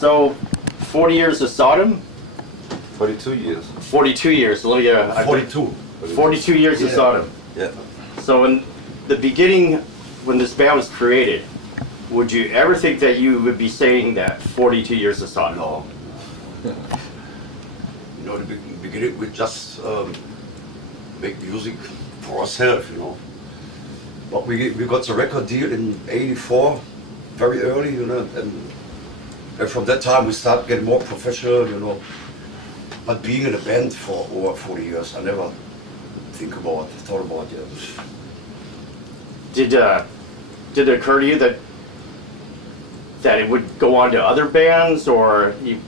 So, 40 years of Sodom? 42 years. 42 years. Let me, 42. 42 years of Sodom. Yeah. So in the beginning, when this band was created, would you ever think that you would be saying that 42 years of Sodom? No. You know, in the beginning we just make music for ourselves, you know. But we got the record deal in '84, very early, you know, and from that time we started getting more professional, you know. But being in a band for over 40 years, I never thought about it. Did it occur to you that it would go on to other bands, or it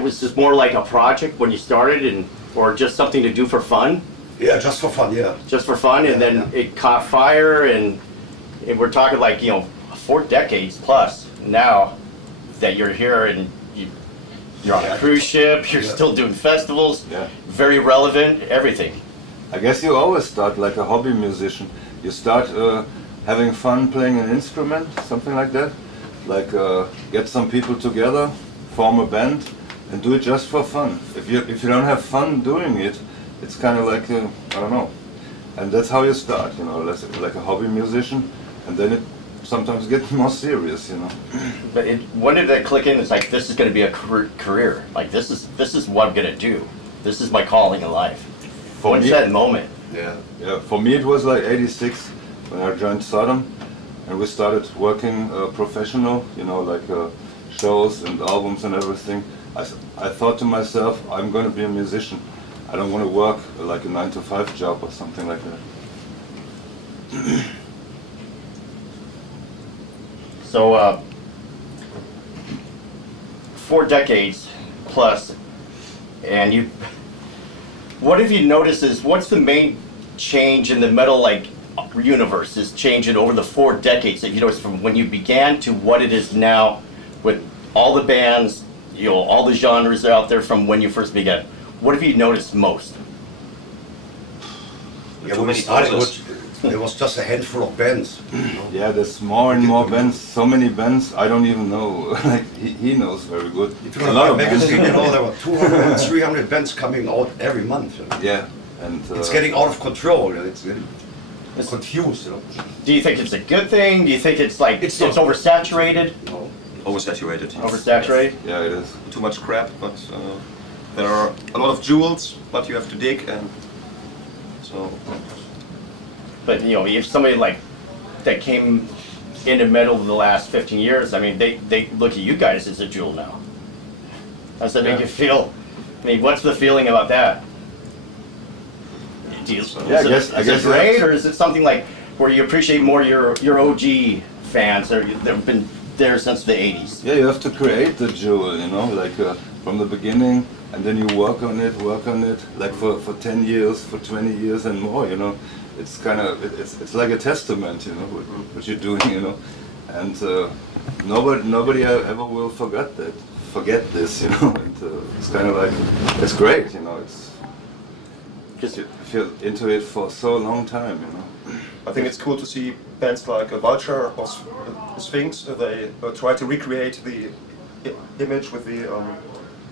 was just more like a project when you started, or just something to do for fun? Yeah, just for fun, yeah. Just for fun, and then it caught fire, and we're talking like, you know, 4 decades plus now that you're here, and you're on a cruise ship, you're still doing festivals, very relevant, everything. I guess you always start like a hobby musician. You start having fun playing an instrument, something like that. Like get some people together, form a band, and do it just for fun. If you don't have fun doing it, it's kind of like I don't know. And that's how you start, you know, like a hobby musician, and then it sometimes gets more serious, you know. But when did that click in? It's like, this is going to be a career. Like this is what I'm going to do. This is my calling in life. When's that moment? Yeah. For me, it was like '86 when I joined Sodom, and we started working professional, you know, like shows and albums and everything. I thought to myself, I'm going to be a musician. I don't want to work like a 9-to-5 job or something like that. So, 4 decades plus, and what have you noticed what's the main change in the metal like universe is changing over the 4 decades that you noticed from when you began to what it is now, with all the bands, you know, all the genres out there from when you first began? What have you noticed most? Yeah, when we started, there was just a handful of bands. You know? Yeah, there's more and more bands. So many bands, I don't even know. Like he knows very good. If you look at magazine, you know, there were 200, 300 bands coming out every month. You know? Yeah, and it's getting out of control. You know? It's getting confused. You know? Do you think it's a good thing? Do you think it's like it's oversaturated? No. Oversaturated. Oversaturated? Yeah, it is. Too much crap, but there are a lot of jewels, but you have to dig, and so. But you know, if somebody like that came into metal the last 15 years, I mean, they look at you guys as a jewel now. How does that make you feel? I mean, what's the feeling about that? Do you, I guess it great, or is it something like where you appreciate more your OG fans that have been there since the 80s? Yeah, you have to create the jewel, you know, like from the beginning, and then you work on it, like for 10 years, for 20 years and more, you know. It's kind of, it's like a testament, you know, what you're doing, you know. And nobody ever will forget this, you know. And it's kind of like, it's great, you know. It's just if you're into it for so long time, you know. I think it's cool to see bands like Vulture or Sphinx. They try to recreate the image with the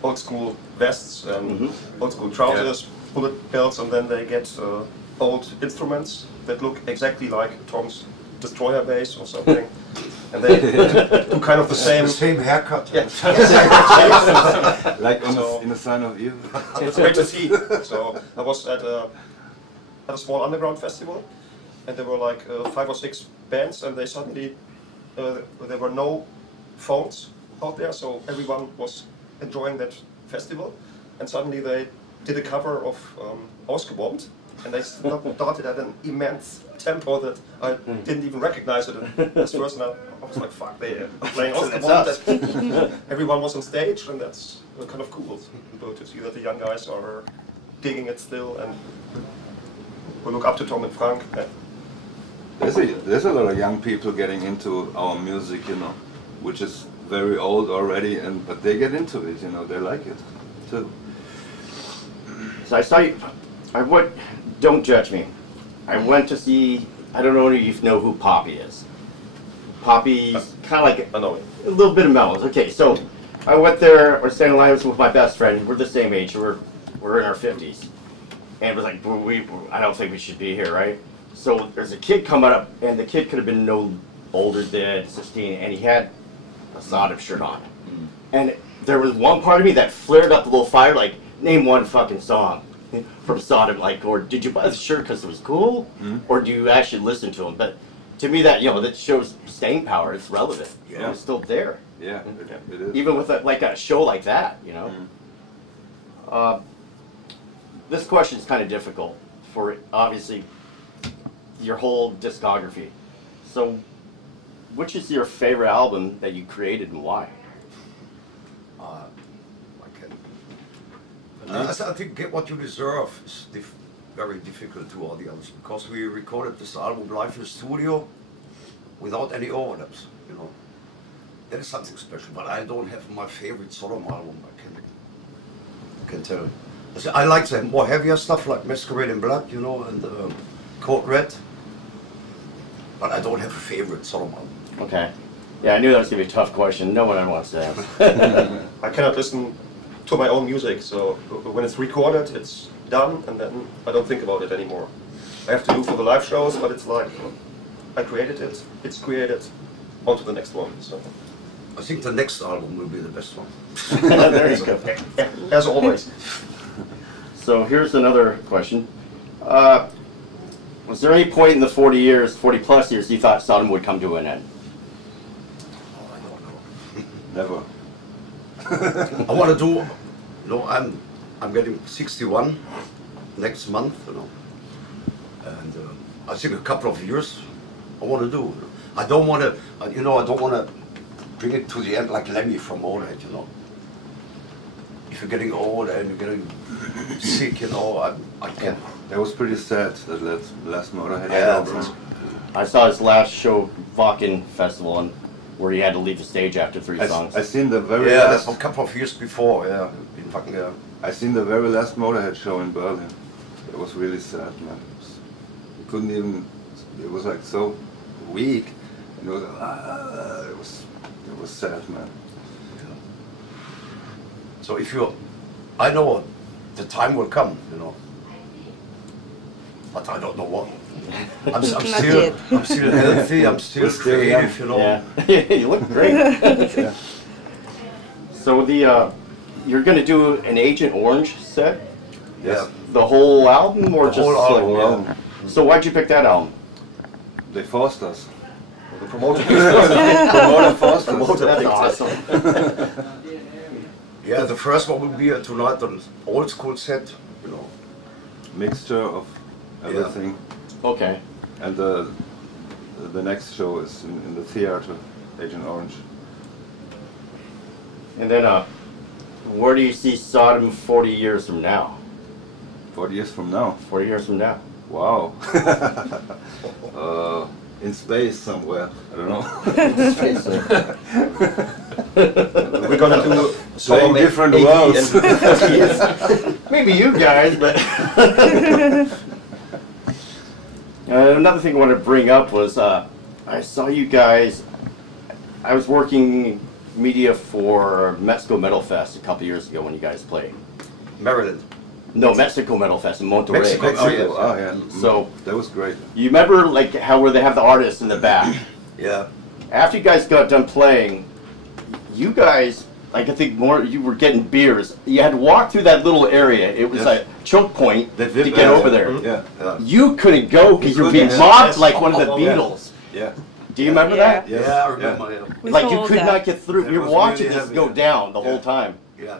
old school vests and old school trousers, bullet belts, and then they get old instruments that look exactly like Tom's Destroyer bass or something. And they do kind of the same haircut. Yeah. Like in a Sign of Evil. It's great to see. So I was at a small underground festival, and there were like 5 or 6 bands, and they suddenly there were no phones out there, so everyone was enjoying that festival, and suddenly they did a cover of Ausgebombt, and they started at an immense tempo that I didn't even recognize it at first, and I was like, fuck, they are playing Ausgebombt. Everyone was on stage, and that's kind of cool to see that the young guys are digging it still, and we look up to Tom and Frank. There's a lot of young people getting into our music, you know, which is very old already, but they get into it, you know, they like it too. So I saw you, don't judge me. I went to see, I don't know if you know who Poppy is. poppy, kind of like I know it. a little bit of melons. Okay, so I went there. I was standing in line with my best friend. We're the same age. We're in our 50s, and it was like, I don't think we should be here, right? So there's a kid coming up, and the kid could have been no older than 16, and he had a Sodom shirt on, and there was one part of me that flared up a little fire, like, name one fucking song from Sodom, like, or did you buy the shirt because it was cool, or do you actually listen to him? But to me, that that shows staying power. It's relevant. Yeah. It's still there. Yeah, it is. Even with a show like that, This question is kind of difficult for obviously your whole discography. So, which is your favorite album that you created and why? I think Get What You Deserve is very difficult to audience because we recorded this album live in the studio without any overlaps, That is something special, but I don't have my favorite Sodom album, I can tell. I like the more heavier stuff like Masquerade in Blood, and Code Red, but I don't have a favorite Sodom album. Okay. Yeah, I knew that was going to be a tough question. No one ever wants to ask. I cannot listen to my own music, so when it's recorded, it's done, and then I don't think about it anymore. I have to do for the live shows, but it's like, I created it, it's created, on to the next one. So I think the next album will be the best one. There you go. As always. So here's another question. Was there any point in the 40 plus years, you thought Sodom would come to an end? Oh, I don't know. Never. I want to do, I'm getting 61 next month, and I think a couple of years I want to do. I don't want to, I don't want to bring it to the end like Lemmy from Motorhead, If you're getting old and you're getting sick, I can't. That was pretty sad, that last Motorhead Yeah, I saw his last show, Wacken Festival, and where he had to leave the stage after 3 songs. I seen the very that's last. a couple of years before, in fucking, I seen the very last Motorhead show in Berlin. It was really sad, man. You couldn't even. It was like so weak, and it was sad, man. So I know the time will come, but I don't know what. I'm still healthy, I'm still creative, Yeah. You look great. Yeah. So you're going to do an Agent Orange set? Yeah. The whole album, or The just whole album, like, yeah. So why'd you pick that album? They forced us. The promoter. Promoter forced us. Promoter That's picked it. awesome. Yeah, the first one will be tonight an old school set, Mixture of everything. Okay. And the next show is in the theater, Agent Orange. And then, where do you see Sodom 40 years from now? 40 years from now. 40 years from now. Wow. In space somewhere. I don't know. We're gonna do Playing different worlds. Maybe you guys, but another thing I wanted to bring up was I saw you guys. I was working media for Mexico Metal Fest a couple years ago when you guys played. Maryland. No, Mexico Metal Fest in Monterrey. Mexico. Oh yeah. So that was great. you remember like how where they have the artists in the back? Yeah. After you guys got done playing, you guys, like I think more, you were getting beers. You had to walk through that little area. It was Yes. a choke point That to VIP get area. over there. Yeah. You couldn't go because you were being couldn't, mobbed yes. like one of the Yeah. Beatles. Yeah. Do you remember Yeah. that? Yes. Yeah, I remember. Yeah. We Like you sold could that. not get through. It You're was watching really this heavy, go yeah. down the Yeah. whole time. Yeah.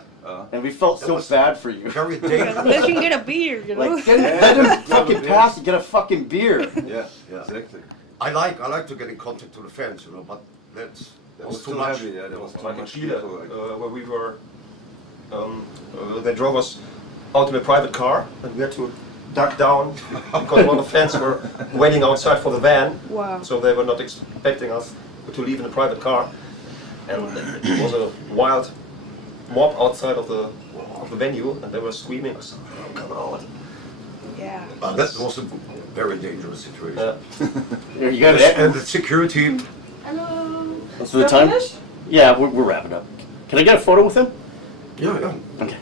And we felt That so was bad for you. Very dangerous. Unless you can get a beer, Like, let him fucking pass and get a fucking beer. Yeah. Yeah. Exactly. I like to get in contact to the fans, but that That was was too too much. heavy. Yeah. There was too Like in much Chile, people. Like, where we were, they drove us out in a private car, and we had to duck down because one of the fans were waiting outside for the van. Wow. So they were not expecting us to leave in a private car, and it was a wild mob outside of the venue, and they were screaming, "Oh, come out!" Yeah. That was a very dangerous situation. You got And it. the security Hello. So the time? Yeah, we're wrapping up. Can I get a photo with him? Ja, ja. Okay.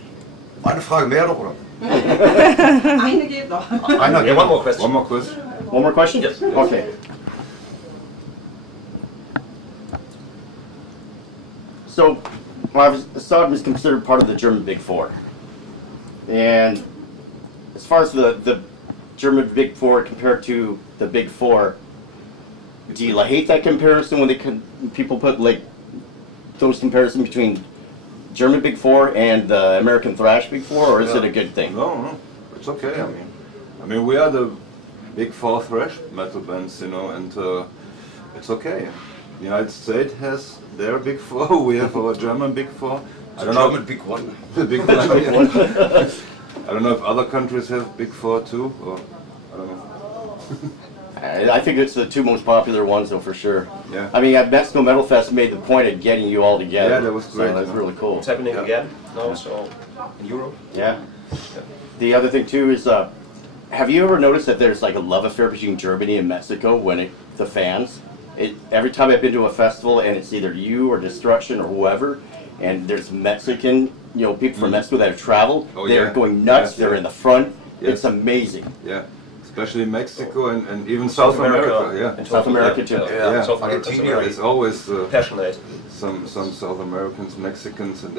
Eine Frage mehr noch, oder? Eine geht noch. Einer, Yeah, one more question. One more question. One more question? Yes. Okay. So, Sodom is considered part of the German Big Four. And as far as the German Big Four compared to the Big Four, do you hate that comparison when people put like those comparisons between German Big Four and the American Thrash Big Four, or is it a good thing? No, it's okay. I mean, we are the big four thrash metal bands, you know, and it's okay. The United States has their big four. We have our German big four. I don't know. German big one. The big one. I don't know if other countries have big four too, or I don't know. I think it's the two most popular ones, though, for sure. Yeah. I mean, at Mexico Metal Fest made the point of getting you all together. Yeah, that was great, So that's yeah. really cool. It's happening again now, so in Europe. Yeah. The other thing too is, have you ever noticed that there's like a love affair between Germany and Mexico when the fans? Every time I've been to a festival and it's either you or Destruction or whoever, and there's Mexican, people from Mexico that have traveled, Oh, they're yeah. going nuts. Yes, They're yeah. in the front. Yes. It's amazing. Yeah, especially Mexico and even South America. Yeah. and South America too. Yeah, South America is Argentina very is always passionate. some South Americans, Mexicans, and